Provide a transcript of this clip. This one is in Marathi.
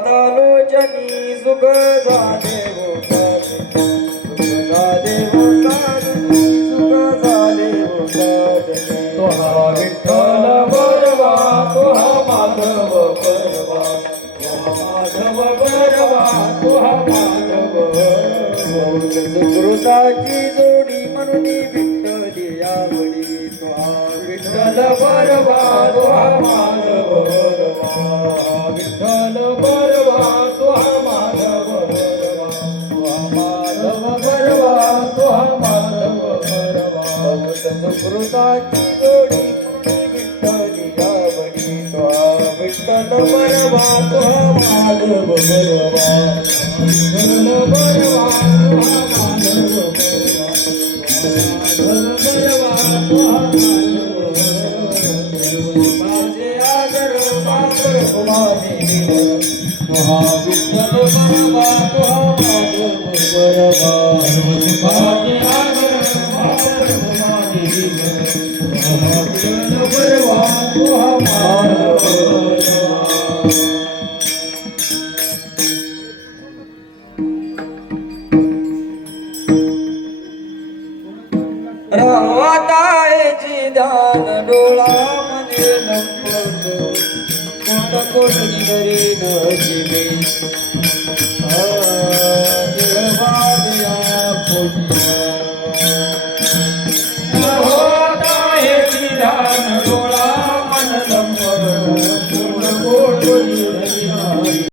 रूपबादालोचनी सुख झाले हो सुख झाले हो सुख झाले हो तोहा विठ्ठल बरवा तोहा माधव बरवा माधव बरवा तोहा माधव सुकृताची जोडी म्हणून विठ्ठली आवडी तोहा विठ्ठल बरवा तोहा माधव बरवा विठ्ठल बरवा तोहा माधव बरवा माधव बरवा तोहा माधव बरवा सुकृताची जोडी विठ्ठली आवडी तोहा विठ्ठल बरवा तोहा माधव बरवा विठ्ठल बरवा तोहा माधव बरवा माधव बरवा तोहा महाविठ्ठल बरवा तोहा माधव बरवा सर्वसुखाचे आगर महाप्रभुमाने महाविठ्ठल बरवा तोहा माधव बरवा रावतायची ध्यान डोळा मने लंपट कोट कोट निगरी न जीवे